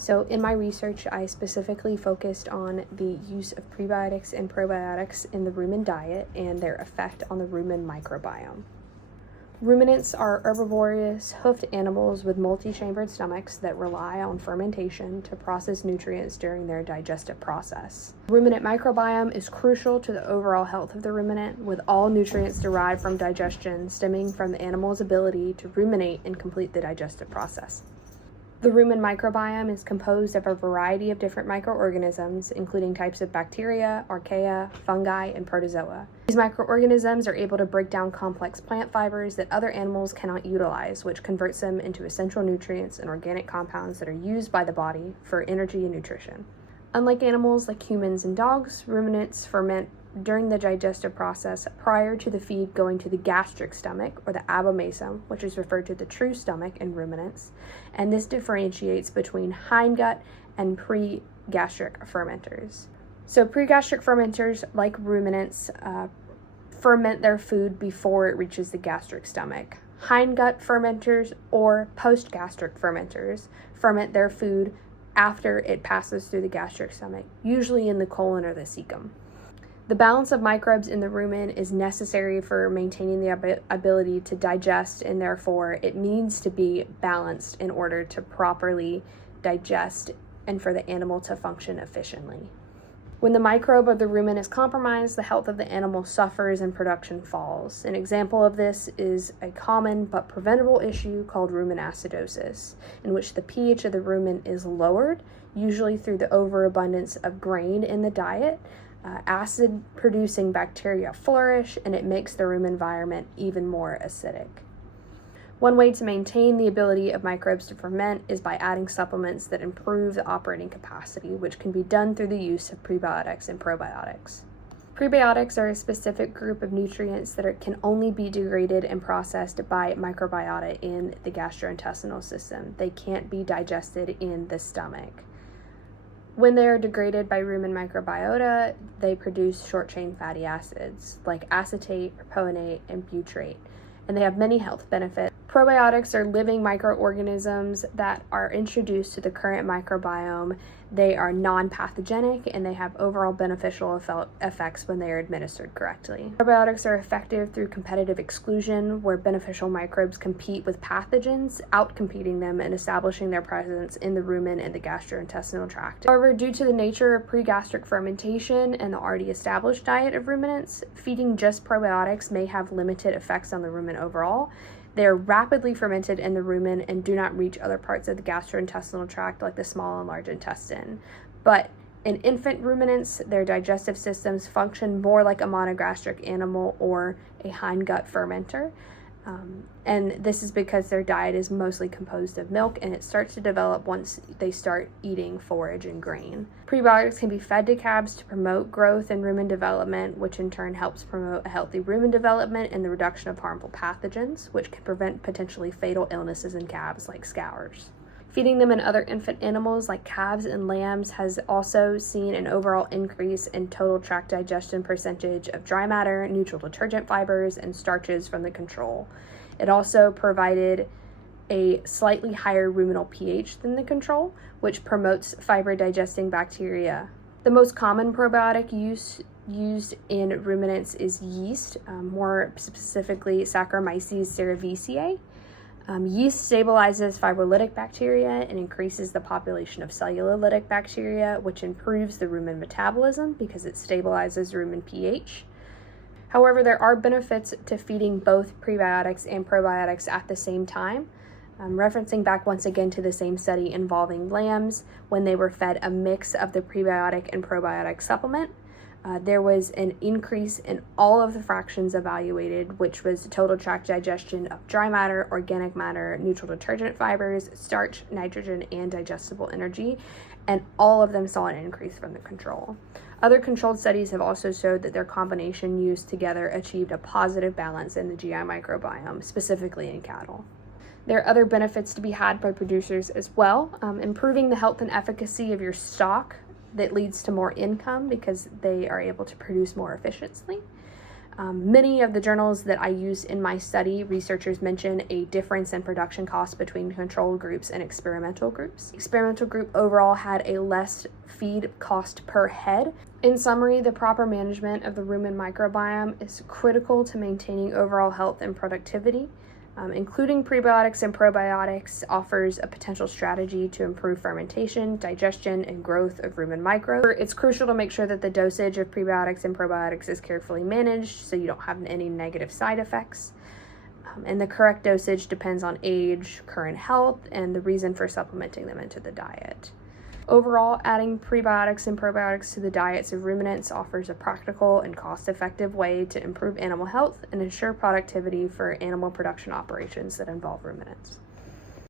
So in my research, I specifically focused on the use of prebiotics and probiotics in the rumen diet and their effect on the rumen microbiome. Ruminants are herbivorous, hoofed animals with multi-chambered stomachs that rely on fermentation to process nutrients during their digestive process. The ruminant microbiome is crucial to the overall health of the ruminant, with all nutrients derived from digestion stemming from the animal's ability to ruminate and complete the digestive process. The rumen microbiome is composed of a variety of different microorganisms, including types of bacteria, archaea, fungi, and protozoa. These microorganisms are able to break down complex plant fibers that other animals cannot utilize, which converts them into essential nutrients and organic compounds that are used by the body for energy and nutrition. Unlike animals like humans and dogs, ruminants ferment during the digestive process prior to the feed going to the gastric stomach, or the abomasum, which is referred to the true stomach in ruminants, and this differentiates between hindgut and pre-gastric fermenters. So pre-gastric fermenters, like ruminants, ferment their food before it reaches the gastric stomach. Hindgut fermenters or post-gastric fermenters ferment their food after it passes through the gastric stomach, usually in the colon or the cecum. The balance of microbes in the rumen is necessary for maintaining the ability to digest, and therefore it needs to be balanced in order to properly digest and for the animal to function efficiently. When the microbe of the rumen is compromised, the health of the animal suffers and production falls. An example of this is a common but preventable issue called rumen acidosis, in which the pH of the rumen is lowered, usually through the overabundance of grain in the diet. Acid-producing bacteria flourish, and it makes the rumen environment even more acidic. One way to maintain the ability of microbes to ferment is by adding supplements that improve the operating capacity, which can be done through the use of prebiotics and probiotics. Prebiotics are a specific group of nutrients that can only be degraded and processed by microbiota in the gastrointestinal system. They can't be digested in the stomach. When they are degraded by rumen microbiota, they produce short-chain fatty acids like acetate, propionate, and butyrate, and they have many health benefits. Probiotics are living microorganisms that are introduced to the current microbiome. They are non-pathogenic, and they have overall beneficial effects when they are administered correctly. Probiotics are effective through competitive exclusion, where beneficial microbes compete with pathogens, outcompeting them and establishing their presence in the rumen and the gastrointestinal tract. However, due to the nature of pre-gastric fermentation and the already established diet of ruminants, feeding just probiotics may have limited effects on the rumen overall. They are rapidly fermented in the rumen and do not reach other parts of the gastrointestinal tract like the small and large intestine. But in infant ruminants, their digestive systems function more like a monogastric animal or a hindgut fermenter. And this is because their diet is mostly composed of milk, and it starts to develop once they start eating forage and grain. Prebiotics can be fed to calves to promote growth and rumen development, which in turn helps promote a healthy rumen development and the reduction of harmful pathogens, which can prevent potentially fatal illnesses in calves like scours. Feeding them in other infant animals like calves and lambs has also seen an overall increase in total tract digestion percentage of dry matter, neutral detergent fibers, and starches from the control. It also provided a slightly higher ruminal pH than the control, which promotes fiber digesting bacteria. The most common probiotic used in ruminants is yeast, more specifically Saccharomyces cerevisiae. Yeast stabilizes fibrolytic bacteria and increases the population of cellulolytic bacteria, which improves the rumen metabolism because it stabilizes rumen pH. However, there are benefits to feeding both prebiotics and probiotics at the same time. Referencing back once again to the same study involving lambs, when they were fed a mix of the prebiotic and probiotic supplement, there was an increase in all of the fractions evaluated, which was total tract digestion of dry matter, organic matter, neutral detergent fibers, starch, nitrogen, and digestible energy, and all of them saw an increase from the control. Other controlled studies have also showed that their combination used together achieved a positive balance in the GI microbiome, specifically in cattle. There are other benefits to be had by producers as well, improving the health and efficacy of your stock that leads to more income because they are able to produce more efficiently. Many of the journals that I use in my study, researchers mention a difference in production costs between control groups and experimental groups. The experimental group overall had a less feed cost per head. In summary, the proper management of the rumen microbiome is critical to maintaining overall health and productivity. Including prebiotics and probiotics offers a potential strategy to improve fermentation, digestion, and growth of rumen microbes. It's crucial to make sure that the dosage of prebiotics and probiotics is carefully managed so you don't have any negative side effects. And the correct dosage depends on age, current health, and the reason for supplementing them into the diet. Overall, adding prebiotics and probiotics to the diets of ruminants offers a practical and cost-effective way to improve animal health and ensure productivity for animal production operations that involve ruminants.